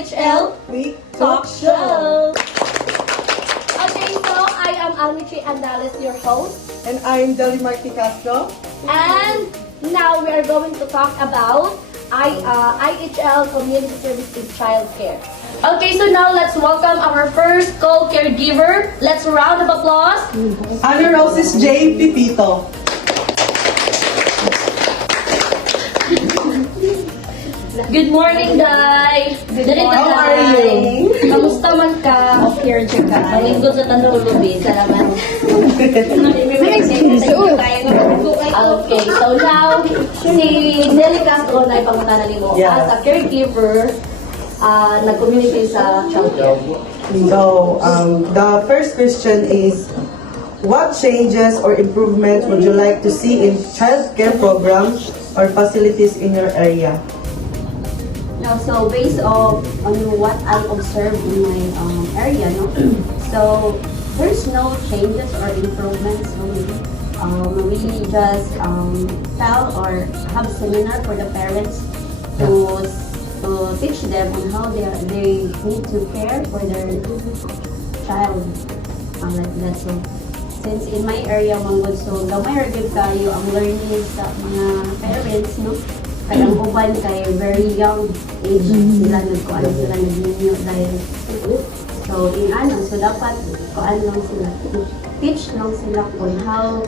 IHL Week Talk Show. Okay, so I am Almichi Andales, your host. And I'm Delimarty Castro. And now we are going to talk about IHL Community Service in Childcare. Okay, so now let's welcome our first co-caregiver. Let's round of applause. Ana Roses J. Pipito. Good morning, guys. Good morning, How are you? Kamusta man ka? Okay, ka. Malingkod sa tanulubi. Salamat. Okay, so now, si Nelly Castro na ipangutanan mo Yeah. as a caregiver nag-community sa childcare. So, the first question is, what changes or improvements would you like to see in childcare programs or facilities in your area? No, so based on what I observed in my area, no, so there's no changes or improvements. We just tell or have seminar for the parents to teach them on how they need to care for their child. Like that. So since in my area, Manggod, so gamay ra gyud kayo ang learning sa mga parents, no? Kaya ang uban kay very young age sila nagkuan sila nagninyo dahil so in ano so dapat kuan lang sila teach lang sila on how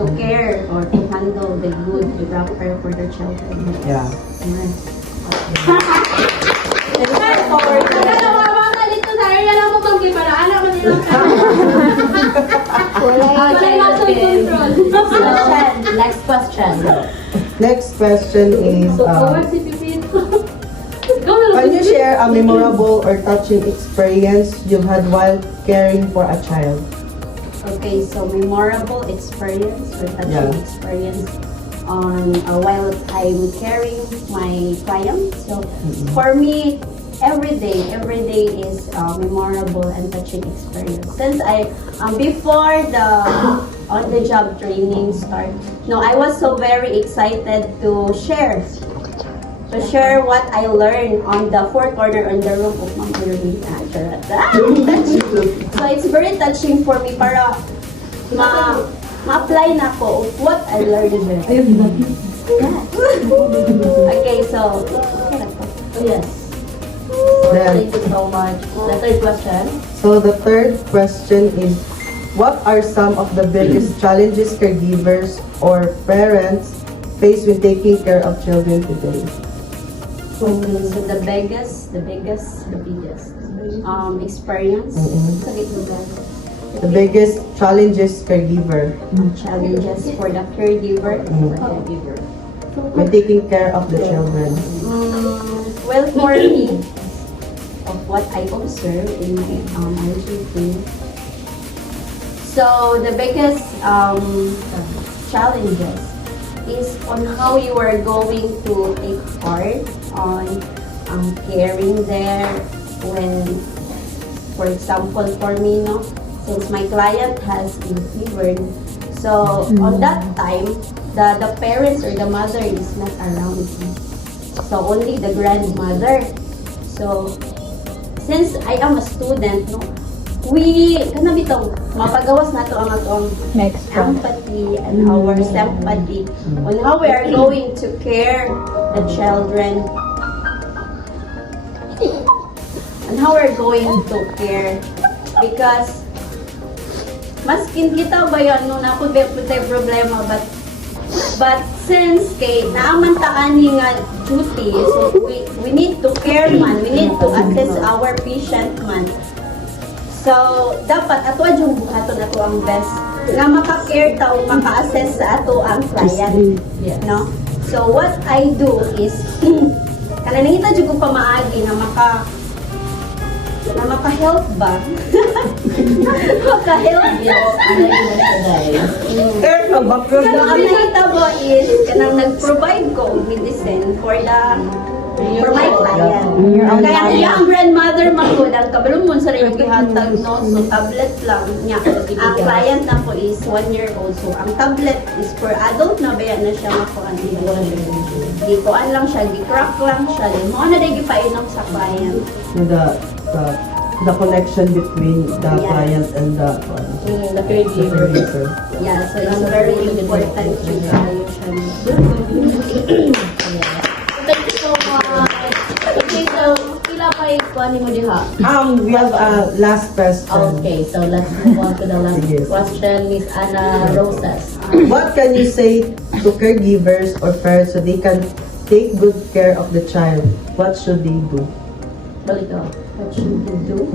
to care or to handle the good the proper for their children. Yeah. Amen. Next question. Next question is, can you share a memorable or touching experience you've had while caring for a child? Okay, so memorable experience or touching Yeah. experience on while I'm caring my client. So for me, every day is memorable and touching experience. Since I before the on the job training start, no, I was so very excited to share what I learned on the fourth corner on the room of Ma'am Irwin. So it's very touching for me para ma-apply na ko of what I learned there. Okay, so yes. Then, Thank you so much. The third question. so the third question is, what are some of the biggest challenges caregivers or parents face when taking care of children today? Okay, so the biggest experience. Sabi ko ba? The biggest challenges caregiver Challenges for the caregiver. when taking care of the children. Well, for me, of what I observe in my RGP, so the biggest challenges is on how you are going to take part on caring there when, for example, for me, no, since my client has a fever, so on that time, the parents or the mother is not around me. So only the grandmother. So since I am a student, no, we kana bitaw mapagawas nato ang atong empathy and our sympathy on how we are going to care the children and how we're going to care because maskin kita ba yan no na pud problema but since kay naaman ta ani nga duty so we need to care man, we need to assess our patient man. So dapat ato yung buhaton ato ang best nga maka-care ta o maka-assess sa ato ang client, no? So what I do is kana nangita jud ko pamaagi nga maka-help ba? Maka-help, yes. Care na ba? So, ang nakita mo is, kanang nag-provide ko of medicine for the for my client. own Kaya client. ang grandmother magod, ang kabalong mo sa rin gihatag, no? So, tablet lang niya. Ang client na po is 1 year old. So, ang tablet is for adult na baya na siya makuha nila. Gikuan lang siya, gi-crack lang siya. Then, mo na din gipainom sa client. The connection between the Yes. client and the The caregiver. supervisor. Yeah, so it's very important to tayo siya. Thank you so much. Okay, so pila pa ikuan mo diha? We have a last question. Okay, so let's move on to the last Yes. question, Miss Ana Rosas. What can you say to caregivers or parents so they can take good care of the child? What should they do? Balik ka. What should we do?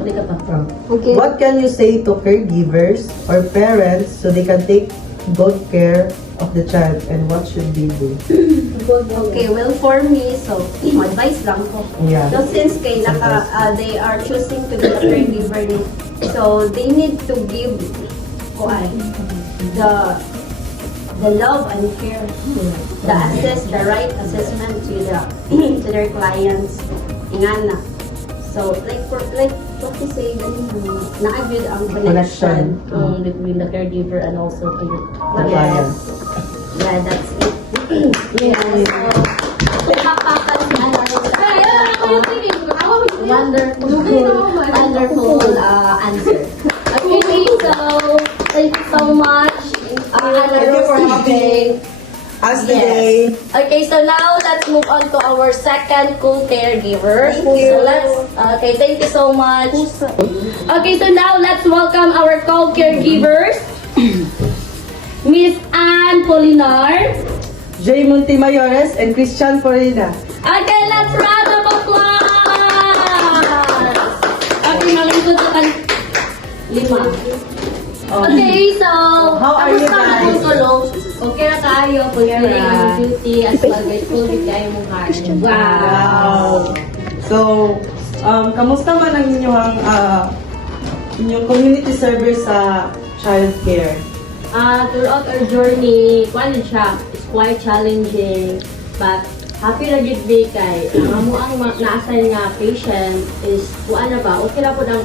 Balik ka pa. Okay. What can you say to caregivers or parents so they can take good care of the child, and what should they do? Okay, well for me, so advice lang ko. Yeah. So since kay they are choosing to be a caregiver, so they need to give the love and care, the right assessment to to their clients. Ingana. So like what to say, na-agreed ang connection. Between the caregiver and also the client. Yeah, that's it. Yes. Pakpakan si Ana Wonderful answer. Okay, so thank you so much. Ana Thank you for having Rosas. us today. Okay, so now let's move on to our second co-caregiver. Thank you. So thank you so much. Okay, so now let's welcome our co-caregivers. Miss Ann Polinar. Jay Montimayores and Christian Forina. Okay, let's round of applause! Okay, malungkot sa lima. Okay, so How are you kamusta na guys? kung tulog? Okay na tayo, fulfilling ang duty as well, grateful with kayo mong heart. Wow! So, kamusta man ang inyong community service sa child care? Throughout our journey, siya, is quite challenging, but happy na gid mi kay ang amo ang na-assign nga patient is kuan na ba, okay na po ng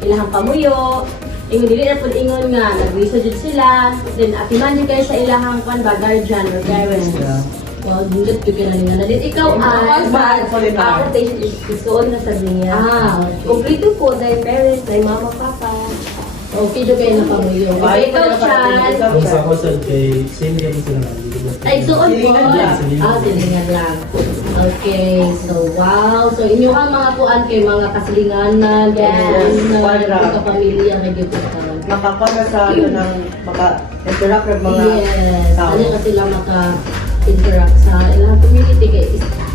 ilahang pamuyo, ingon dili na po ingon nga nagwiso jud sila, then atiman din kayo sa ilahang kuan ba, guardian or parents. Yeah. Well, dindot ko na nila. Nalit ikaw ay, but our patient is isuon na sa niya. Okay. Kompleto po, dahil parents, dahil mama, papa. Okay, do kayo na pamuyo. Okay, ikaw, Chan. Kung sa kusod kay same din sila na. Ay, suot po. Silingan lang. Silingan lang. Okay, so wow. So inyo ang mga kuan kay mga kasilinganan, Yes. na Para. kapamilya na gyud karon. Makakuha na sa maka-interact ng mga Yes, tao. ano na sila maka-interact sa ilang community kay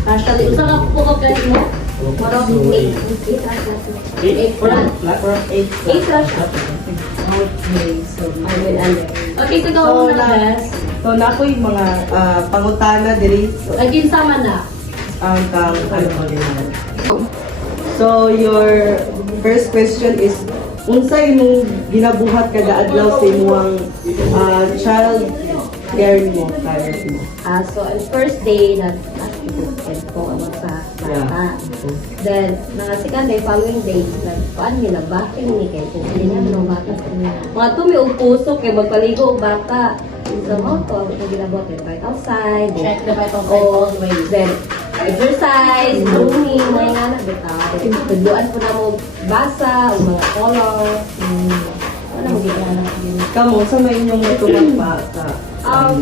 especially usa ka po ka plan mo? Parang 8 Okay, so I will end. Okay, so go So, na best. So, na po yung mga pangutana diri Again sama na. kang So, your first question is, unsa imong ginabuhat kada adlaw sa imong child care mo, parent mo? So, on first day, nag-assisted ko ako sa bata. Then, mga second day, following day, nagpaan nila, baking ni kayo. Kung hindi na ng bata sa inyo. Mga tumi og puso, kay magpaligo og bata. So, mo to, ito ginabot, right outside. Check the vital signs Oh, always. then, exercise, grooming, mga nga na, bitaw. Tuduan po na mo basa, o mga color. Ano mo ginawa na Kamo, sa may inyong mutuman pa sa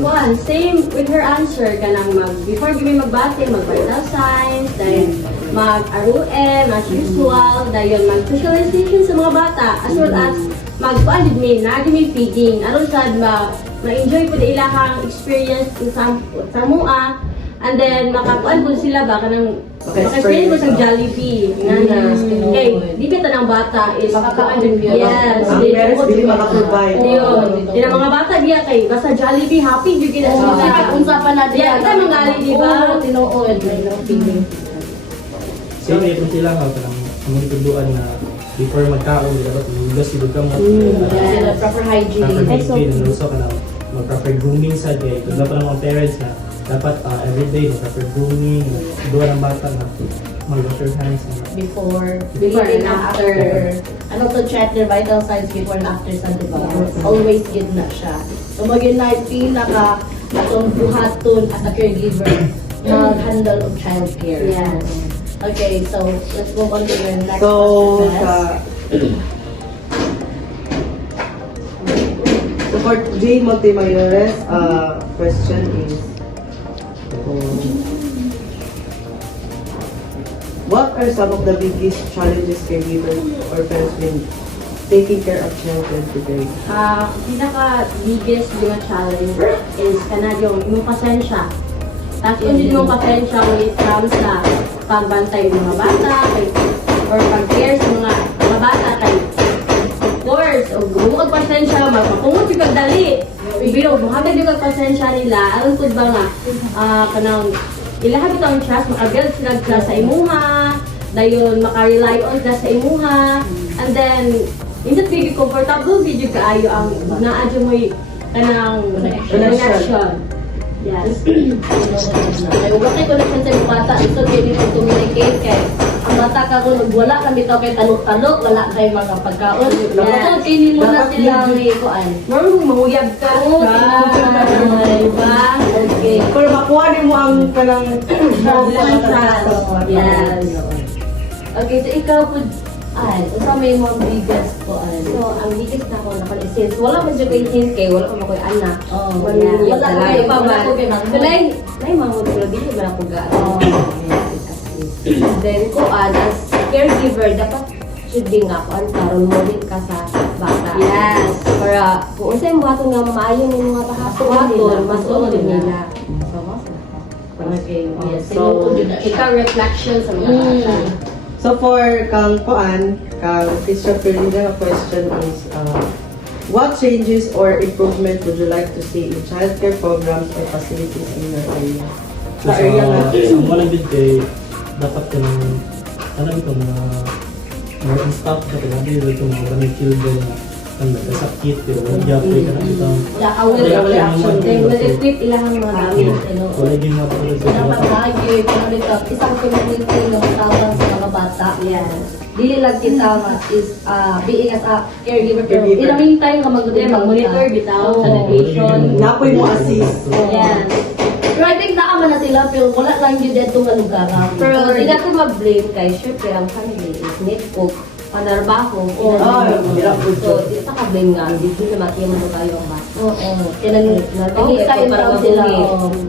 One, same with her answer, kanang before gimi magbati, mag-vital signs, dahil mag-ROM, as usual, dahil mag-socialization sa mga bata, as well as mag-paanid mi, nagimi feeding, aron sad ma-enjoy po na ilahang experience sa mua, and then makakuan po sila ba, kanang maka-experience po sa Jollibee, nga na, okay, di ba tanang bata is, yes, ang parents dili maka-provide. yun. Yung mga bata diya kay basta Jollibee happy jud gid Oh, sila. unsa pa na Diya ta mangali di ba? Tinuod, may no feeling. Same din sila ka parang among tuduan na before magkaon dapat hugas sigud ka mo. Sila proper hygiene. Proper hygiene and also kana mag-proper grooming sa day. Kung dapat ang mga parents na dapat everyday dapat grooming, doon ang bata na mag-wash your hands. Before and and after. Ano to check their vital signs before and after sa diba? Always good na siya. So maging na pinaka atong buhaton as a caregiver mag-handle of childcare. Yes. Okay, so let's move on to your next So, question. So for J. Montemayores, question is, what are some of the biggest challenges caregivers or parents when taking care of children today? Pinaka biggest mga challenge is kana yung pasensya. Tapos kung hindi mo pasensya when it comes sa pagbantay ng mga bata or pag-care sa mga bata kay of course, o bumukag pasensya, magpapungot yung kagdali. Pero buhatag yung pasensya nila, alam ko ba nga, kanang ilahat ito ang trust, makabuild sila trust sa imuha, dayon makarely on trust sa imuha, and then hindi bigay comfortable video kaayo ang naadyo mo kanang connection. Yes. Ay, wala kay connection sa mga bata. So, pwede ko communicate kay ang bata ka kung wala kami ito kay talok-talok, wala kay mga pagkaon. So, kini mo na silang ikuan. Marunong mahuyab ka. Diba? Okay. Pero makuha din mo ang kanang Yes. Okay, so ikaw po, sa may mga biggest po, So, ang biggest na ako nakalisis, wala man dyan kayo hint kay, wala man ko'y anak. wala kayo pa ba? Kulay, mga mga dito ba ako ga? Then, as caregiver, dapat should be nga ko, karon mo din ka sa bata. Yes. Para, kung sa'yo mo ato nga maayon yung mga pahaton, mas ulo nila. Okay, yes. So, Ikaw reflection sa mga bata. So for kang Christian Perlina, question is, what changes or improvement would you like to see in childcare programs or facilities in your area? So sa mga din kay dapat ka ng alam ito mga staff na kailangan ito mga ganang children na nagkasakit pero wala job ka na ito. Wala action. They will equip ilang mga gamit. Wala din mga pagkakas sa Dapat lagi, isang community ng tawag sa mga bata. Yes. Dili lang kita is being as a caregiver. Pero Caregiver. in the meantime, mag-monitor bitaw sa Oo. location. Napoy mo assist. Yes. Pero I think naaman na sila, pero wala lang yun dito nga lugar. Pero hindi na ito mag-blame kay syempre ang family is need cook, panarbaho, hirap po so di pa ka-blame nga, hindi naman kaya mo tayo ang bata. Oo. Nakita in town sila.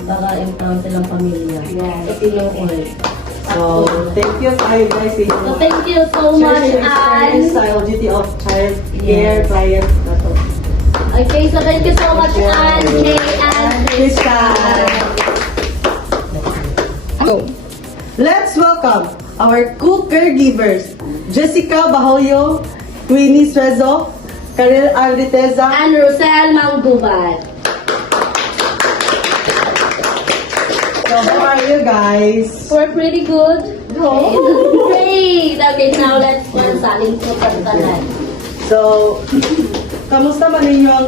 Baka in town silang pamilya. Yes. Ito yung all. So, thank you tayo guys. So thank you so much, Anne. Sa LGT of Child Care Client na to. Okay, so thank you so much, Anne, Jay, and Christian. Let's welcome our co-caregivers, Jessica Bahoyo, Queenie Strezo, Karel Arditeza, and Rosel Manggubat. So, how are you guys? We're pretty good. Great! Okay, now let's learn salin sa pantalan. So, kamusta man ninyo ang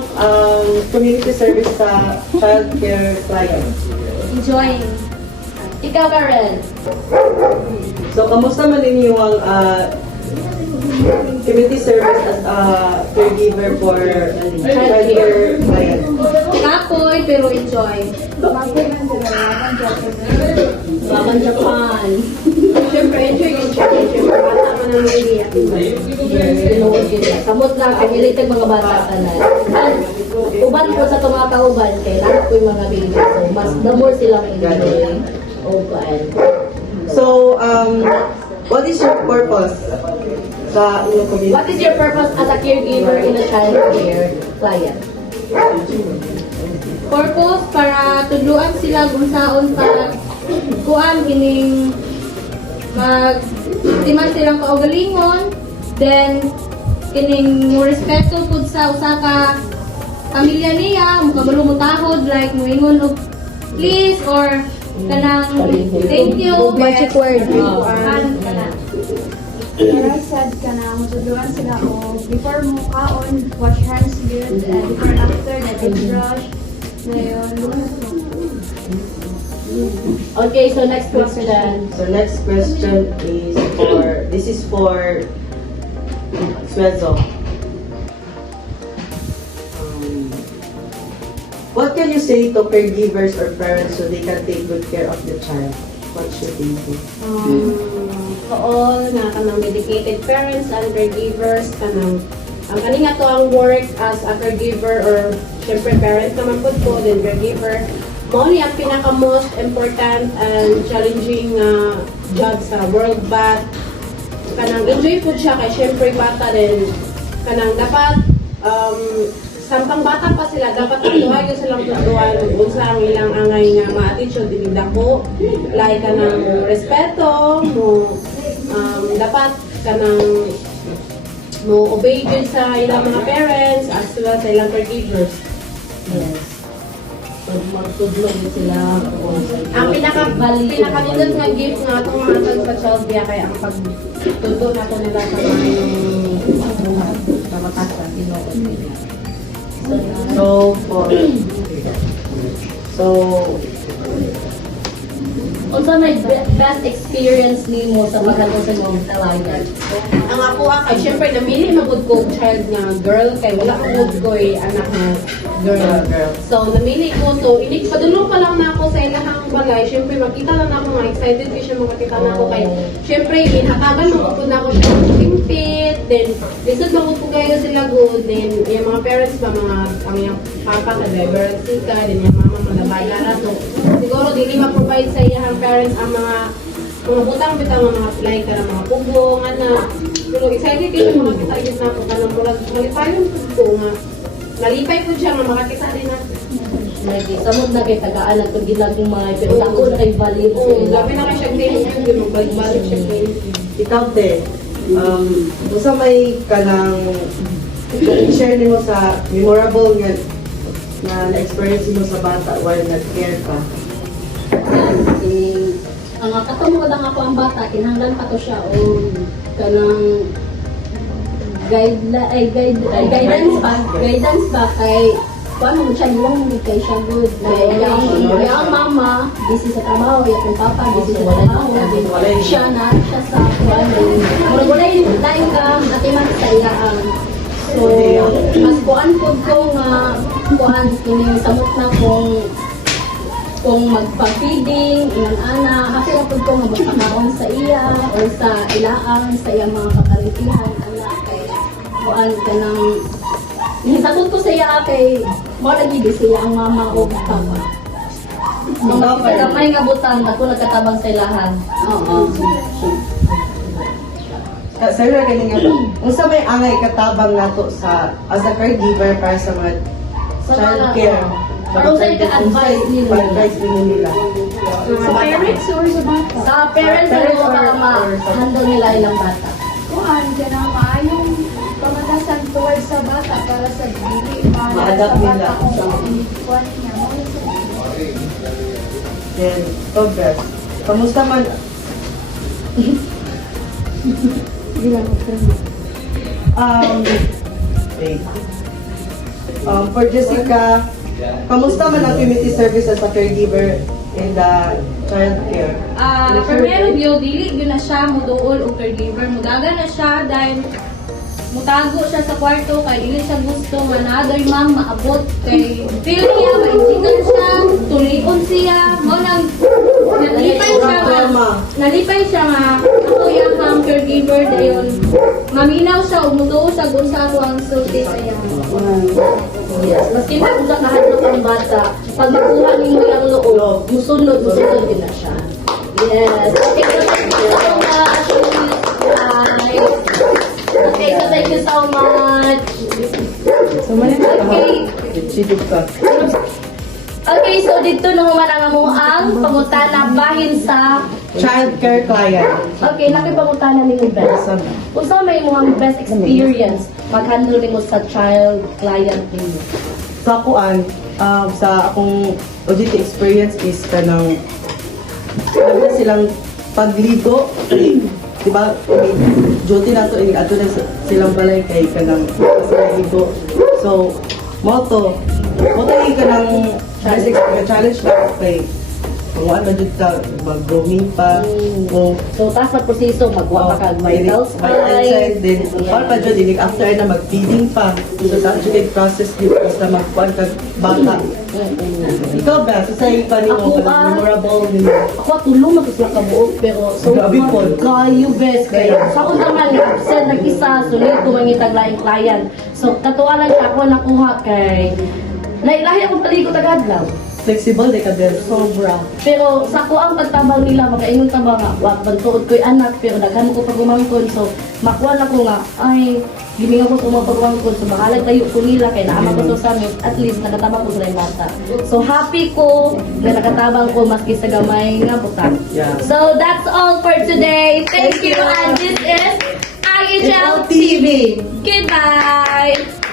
community service sa child care client? Enjoying. Ikaw, Karen. So, kamusta man ninyo ang community service as a caregiver for child care client? Kapoy, pero enjoy. Laban Japan. Siyempre, enjoy yung challenge. Siyempre, bata mo na nangyayiyak. Tinuod yun. Kamot na, kagilitig mga bata tanan. At uban po sa mga kauban, kailangan po yung mga baby. So, mas the more silang enjoy. Okay. So, what is your purpose sa inyong community? What is your purpose as a caregiver in a child care client? Purpose para tudluan sila kung saon para kuan kining magtiman silang kaugalingon, then kining mo respeto pud sa usa ka pamilya niya, mo kabulumutahod like moingon og please or kanang thank you, Magic word. Para sad ka na, matudluan sila o before mo kaon, wash hands good, before and after, na toothbrush, ngayon, Okay, so next question. So next question is this is for Swezo. What can you say to caregivers or parents so they can take good care of the child? What should they do? To all na kanang dedicated parents and caregivers, kanang ang kaninga to ang work as a caregiver or syempre parent naman po po, then caregiver. Mao ni ang pinaka most important and challenging job sa world, but kanang enjoy po siya kay syempre bata din kanang dapat sampang bata pa sila dapat tuwayo silang tutuan kung sa ang ilang angay nga ma-attitude din dako like kanang respeto mo dapat kanang mo obey din sa ilang mga parents as well sa ilang caregivers. Yes. Pag magtudlo din sila. Ang pinaka-nindot nga gift nga itong mga tag sa child biya kay ang pagtuto na ito nila sa mga buhat pamatasan tinuod nila. Unsa may best experience nimo sa paghandle sa imong client? Ang ako kay syempre namili magud ko child nga girl kay wala ko ko'y anak nga girl. So namili ko so ini padulong pa lang na ako sa ilahang balay. Syempre makita lang ako nga excited ko siya makita na ako kay syempre inhatagan mo ko na ako siya keeping fit then lisod mo ko kayo sila good then yung mga parents ba mga ang yung papa ka driver ka then yung mama manabagara so siguro dili ma-provide sa iyang parents ang mga butang-bitang mga fly ka ng mga pugo nga na pero excited kayo sa mga kita-igit na ako kanang murag malipayon ko nga nalipay ko siya nga makakita rin na Lagi, samod na kay tagaan at pag ginagong mga pero ako na kay valid sa oo ila. labi na kayo siya grade yun magbalik-balik siya grade Ikaw te, usa may kanang share nimo sa memorable nga na-experience mo sa bata while nag-care ka. ang katong lang ako ang bata kinahanglan pa to siya o kanang guidance ba kay paano mo siya ilang kay siya good kay yung mama busy sa trabaho yung papa busy sa trabaho then siya sa wala yung lain ka atiman sa iyaan so mas kuan po ko nga kuan kini samot na kung magpa-feeding, ilang ana, kasi napod ko nga magpakaon sa iya or sa ilaang, sa iyang mga kakaritihan, ana, kay kuan ka ng hisatod ko sa iya kay mga nagibig sa iya ang mama o papa. Mga kamay nga butang ako nagkatabang sa ilahan. Oo. Sa'yo na ganing nga ba? Unsa may angay katabang nato sa as a caregiver para sa mga child care? Parang sa'yo ka-advise nila. Pa-advise nila. Sa parents or sa bata? Sa parents ano para ma-handle nila ilang bata. Kuhan, ka na maayong pamatasan towards sa bata para sa dili Ma-adapt nila. kuhan niya. Then, progress. Kamusta man? Wait. For Jessica, kamusta man ang community service as a caregiver in the child care? Primero yun, dili yun na siya muduol o caregiver. Mudaga na siya dahil mutago siya sa kwarto kay dili siya gusto nga another ma'am maabot kay feel niya, maintingan siya, tulion siya, mo nang nalipay siya nga ako yung caregiver dayon maminaw siya ug mutuo siya kung sa ako ang sulti sa iya. Yes, maski na kung nakahadlok ang bata, pag nakuha nimo yung loob, musunod din na siya. Yes. Okay, so thank you so much. Okay, so thank you so much. Okay. Sidog ka. Okay, so dito na humarang mo ang pangutana bahin sa Child care client. okay, nakipangutana ni mo best. Kung saan may mo ang best experience mag-handle mo sa child client ninyo? Sa akuan, sa akong OJT experience is kanang na silang pagligo. Diba? Duty na to, ato na silang balay kay kanang silang ligo. So, moto yung kanang challenge na kay kung ano dyan ka, mag-roaming pa, o So, taas na proseso, magwa pa kag vital sign, then Yeah. para pa dyan, dinig after na mag-feeding pa. So, sa dyan process dito, basta magkuhan kag bata. Ikaw ba, sa sa'yo pa rin Ako, mo, memorable din mo. Ako tulong na sila kabuok pero so Grabe po. kayo best kayo. Sa una man nga absent nag-isa sulit ko mangitag laing client. So katuwalan siya ako nakuha kay nailahi akong paligo tagadlaw. Flexible, di ka din. Sobra. Pero sa ko ang pagtabang nila, makaingon tabang nga, wag bantuod ko'y anak, pero daghan ko pagumangkon. So, makuha na ko nga, ay, gimingaw ko sa mga pagumangkon. So, bakalag tayo ko nila, kaya naama ko sa samis, at least nakatabang ko sa yung bata. So, happy ko na nakatabang ko maski sa gamay nga buta. Yeah. So, that's all for today. Thank you, and this is IHL TV. Goodbye!